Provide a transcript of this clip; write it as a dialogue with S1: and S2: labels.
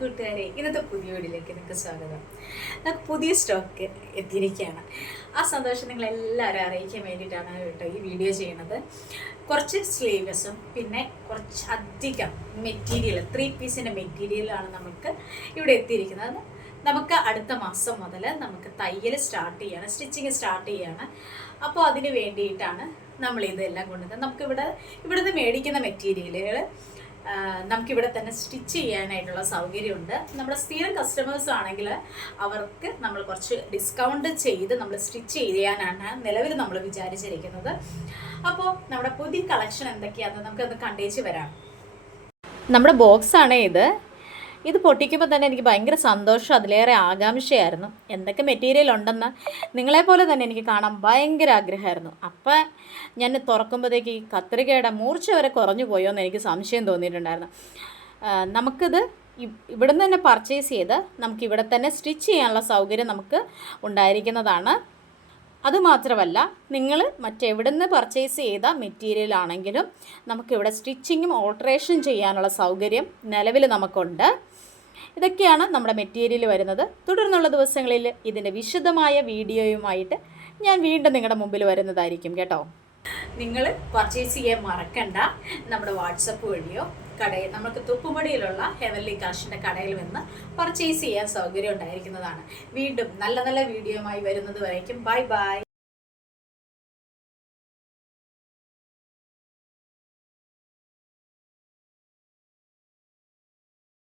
S1: കൂട്ടുകാരെ ഇന്നത്തെ പുതിയ വീഡിയോയിലേക്ക് നിങ്ങൾക്ക് സ്വാഗതം. പുതിയ സ്റ്റോക്ക് എത്തിയിരിക്കുകയാണ്. ആ സന്തോഷം നിങ്ങൾ എല്ലാവരും അറിയിക്കാൻ വേണ്ടിയിട്ടാണ് കേട്ടോ ഈ വീഡിയോ ചെയ്യുന്നത്. കുറച്ച് സ്ലീവ്ലെസ്സും പിന്നെ കുറച്ച് അധികം മെറ്റീരിയൽ ത്രീ പീസിന്റെ മെറ്റീരിയലാണ് നമുക്ക് ഇവിടെ എത്തിയിരിക്കുന്നത്. നമുക്ക് അടുത്ത മാസം മുതൽ നമുക്ക് തയ്യൽ സ്റ്റാർട്ട് ചെയ്യാണ് സ്റ്റിച്ചിങ് സ്റ്റാർട്ട് ചെയ്യാണ്. അപ്പോൾ അതിന് വേണ്ടിയിട്ടാണ് നമ്മൾ ഇതെല്ലാം കൊണ്ടുവന്നത് നമുക്കിവിടെ ഇവിടുന്ന് മേടിക്കുന്ന മെറ്റീരിയലുകൾ നമുക്കിവിടെ തന്നെ സ്റ്റിച്ച് ചെയ്യാനായിട്ടുള്ള സൗകര്യമുണ്ട്. നമ്മുടെ സ്ഥിരം കസ്റ്റമേഴ്സ് ആണെങ്കിൽ അവർക്ക് നമ്മൾ കുറച്ച് ഡിസ്കൗണ്ട് ചെയ്ത് നമ്മൾ സ്റ്റിച്ച് ചെയ്യാനാണ് നിലവിൽ നമ്മൾ വിചാരിച്ചിരിക്കുന്നത്. അപ്പോൾ നമ്മുടെ പുതിയ കളക്ഷൻ എന്തൊക്കെയാണെന്ന് നമുക്കൊന്ന് കണ്ടേച്ച് വരാം. നമ്മുടെ ബോക്സാണ് ഇത്. ഇത് പൊട്ടിക്കുമ്പോൾ തന്നെ എനിക്ക് ഭയങ്കര സന്തോഷം അതിലേറെ ആകാംക്ഷയായിരുന്നു. എന്തൊക്കെ മെറ്റീരിയൽ ഉണ്ടെന്ന് നിങ്ങളെപ്പോലെ തന്നെ എനിക്ക് കാണാൻ ഭയങ്കര ആഗ്രഹമായിരുന്നു. അപ്പം ഞാൻ തുറക്കുമ്പോഴത്തേക്ക് ഈ കത്രികയുടെ മൂർച്ച വരെ കുറഞ്ഞു പോയോ എന്ന് എനിക്ക് സംശയം തോന്നിയിട്ടുണ്ടായിരുന്നു. നമുക്കിത് ഇവിടുന്ന് തന്നെ പർച്ചേസ് ചെയ്ത് നമുക്ക് ഇവിടെ തന്നെ സ്റ്റിച്ച് ചെയ്യാനുള്ള സൗകര്യം നമുക്ക് ഉണ്ടായിരിക്കുന്നതാണ്. അതുമാത്രമല്ല നിങ്ങൾ മറ്റെവിടുന്ന് പർച്ചേസ് ചെയ്ത മെറ്റീരിയൽ ആണെങ്കിലും നമുക്കിവിടെ സ്റ്റിച്ചിങ്ങും ഓൾട്രേഷനും ചെയ്യാനുള്ള സൗകര്യം നിലവിൽ നമുക്കുണ്ട്. ഇതൊക്കെയാണ് നമ്മുടെ മെറ്റീരിയൽ വരുന്നത്. തുടർന്നുള്ള ദിവസങ്ങളിൽ ഇതിന്റെ വിശദമായ വീഡിയോയുമായിട്ട് ഞാൻ വീണ്ടും നിങ്ങളുടെ മുമ്പിൽ വരുന്നതായിരിക്കും കേട്ടോ. നിങ്ങൾ പർച്ചേസ് ചെയ്യാൻ മറക്കണ്ട നമ്മുടെ വാട്സപ്പ് വഴിയോ കടയിൽ നമുക്ക് തുപ്പുമടിയിലുള്ള ഹെവൻലി കാഷിന്റെ കടയിൽ നിന്ന് പർച്ചേസ് ചെയ്യാൻ സൗകര്യം ഉണ്ടായിരിക്കുന്നതാണ്. വീണ്ടും നല്ല നല്ല വീഡിയോയുമായി വരുന്നത് വരയ്ക്കും. Bye bye